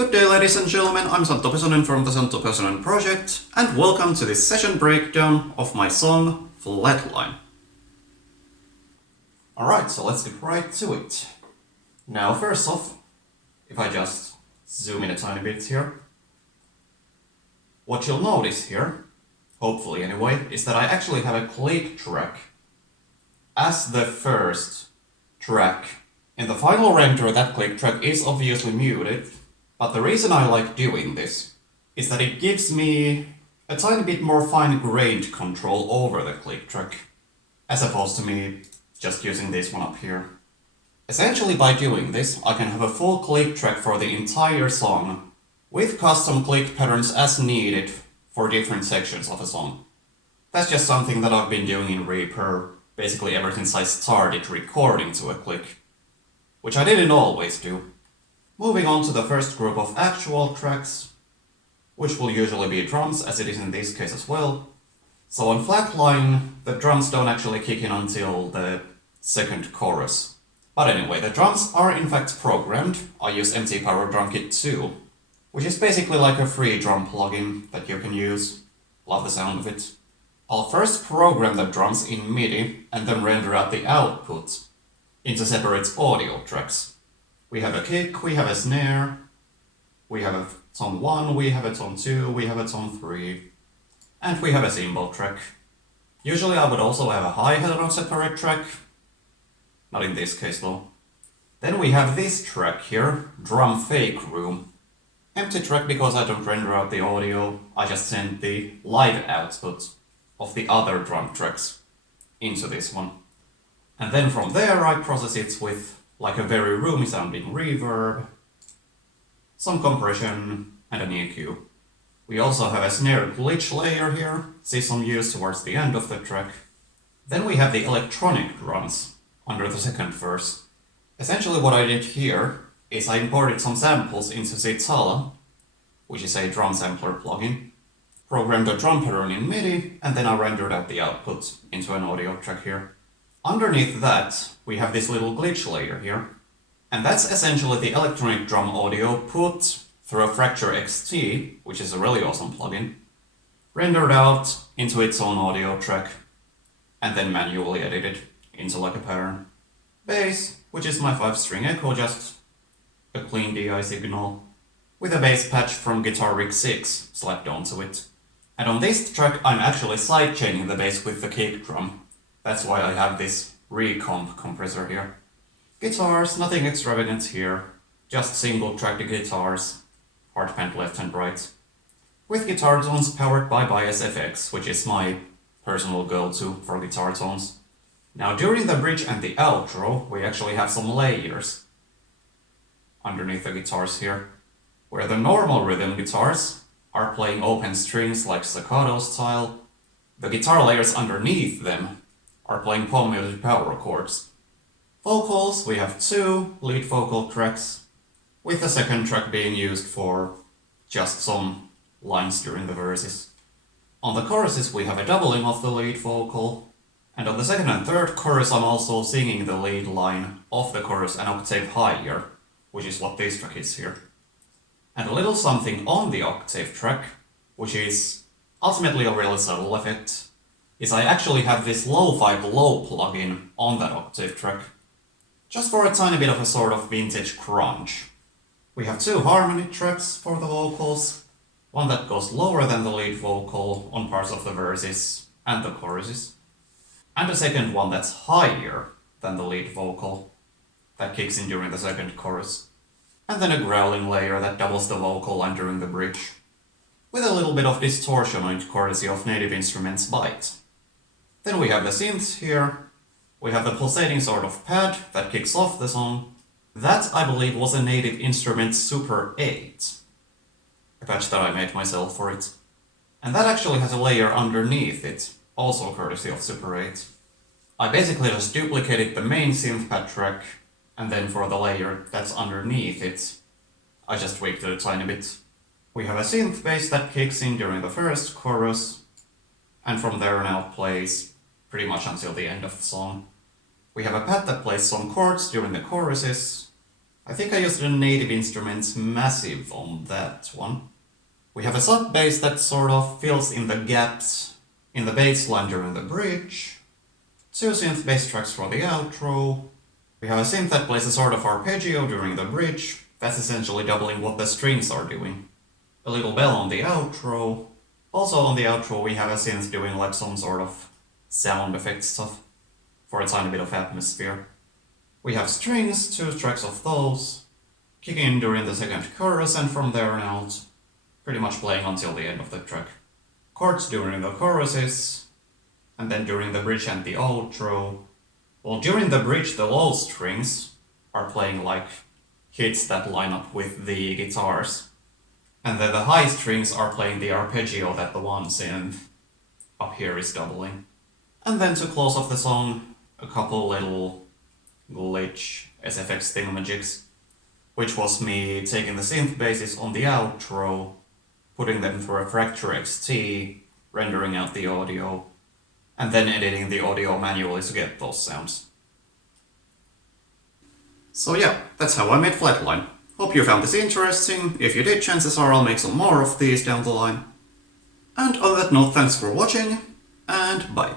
Good day, ladies and gentlemen, I'm Santtu Pesonen from the Santtu Pesonen Project, and welcome to this session breakdown of my song, Flatline. Alright, so let's get right to it. Now, first off, if I just zoom in a tiny bit here, what you'll notice here, hopefully anyway, is that I actually have a click track as the first track. In the final render, that click track is obviously muted, but the reason I like doing this is that it gives me a tiny bit more fine-grained control over the click track, as opposed to me just using this one up here. Essentially, by doing this, I can have a full click track for the entire song, with custom click patterns as needed for different sections of a song. That's just something that I've been doing in Reaper basically ever since I started recording to a click, which I didn't always do. Moving on to the first group of actual tracks, which will usually be drums, as it is in this case as well. So on Flatline, the drums don't actually kick in until the second chorus. But anyway, the drums are in fact programmed. I use MT Power Drum Kit 2, which is basically like a free drum plugin that you can use. Love the sound of it. I'll first program the drums in MIDI and then render out the output into separate audio tracks. We have a kick, we have a snare, we have a tone 1, we have a tone 2, we have a tone 3, and we have a cymbal track. Usually I would also have a hi-hat on a separate track, not in this case though. Then we have this track here, Drum Fake Room. Empty track because I don't render out the audio, I just send the live output of the other drum tracks into this one. And then from there I process it with like a very roomy sounding reverb, some compression, and an EQ. We also have a snare glitch layer here, see some use towards the end of the track. Then we have the electronic drums under the second verse. Essentially what I did here is I imported some samples into Zitala, which is a drum sampler plugin, programmed a drum pattern in MIDI, and then I rendered out the output into an audio track here. Underneath that, we have this little glitch layer here, and that's essentially the electronic drum audio put through a Fracture XT, which is a really awesome plugin, rendered out into its own audio track, and then manually edited into like a pattern. Bass, which is my 5-string echo, just a clean DI signal, with a bass patch from Guitar Rig 6 slapped onto it. And on this track, I'm actually sidechaining the bass with the kick drum. That's why I have this recomp compressor here. Guitars, nothing extravagant here, just single tracked guitars, hard pan left and right, with guitar tones powered by Bias FX, which is my personal go-to for guitar tones. Now during the bridge and the outro, we actually have some layers underneath the guitars here, where the normal rhythm guitars are playing open strings like staccato style. The guitar layers underneath them are playing palm muted power chords. Vocals, we have 2 lead vocal tracks, with the second track being used for just some lines during the verses. On the choruses we have a doubling of the lead vocal, and on the second and third chorus I'm also singing the lead line of the chorus an octave higher, which is what this track is here. And a little something on the octave track, which is ultimately a really subtle effect, is I actually have this lo-fi glow plugin on that octave track, just for a tiny bit of a sort of vintage crunch. We have 2 harmony tracks for the vocals, one that goes lower than the lead vocal on parts of the verses and the choruses, and a second one that's higher than the lead vocal, that kicks in during the second chorus, and then a growling layer that doubles the vocal line during the bridge, with a little bit of distortion on it courtesy of Native Instruments Byte. Then we have the synths here, we have the pulsating sort of pad that kicks off the song. That, I believe, was a Native Instruments Super 8, a patch that I made myself for it. And that actually has a layer underneath it, also courtesy of Super 8. I basically just duplicated the main synth pad track, and then for the layer that's underneath it, I just tweaked it a tiny bit. We have a synth bass that kicks in during the first chorus, and from there on out plays pretty much until the end of the song. We have a pad that plays some chords during the choruses, I think I used the Native Instruments Massive on that one. We have a sub bass that sort of fills in the gaps in the bass line during the bridge, 2 synth bass tracks for the outro. We have a synth that plays a sort of arpeggio during the bridge, that's essentially doubling what the strings are doing. A little bell on the outro. Also on the outro we have a synth doing like some sort of sound effect stuff for a tiny bit of atmosphere. We have strings, 2 tracks of those, kick in during the second chorus and from there on out, pretty much playing until the end of the track. Chords during the choruses, and then during the bridge and the outro. Well, during the bridge the low strings are playing like hits that line up with the guitars. And then the high strings are playing the arpeggio that the one synth up here is doubling. And then to close off the song, a couple little glitch SFX thingamajigs, which was me taking the synth basses on the outro, putting them through a Fracture XT, rendering out the audio, and then editing the audio manually to get those sounds. So yeah, that's how I made Flatline. Hope you found this interesting. If you did, chances are I'll make some more of these down the line. And on that note, thanks for watching, and bye.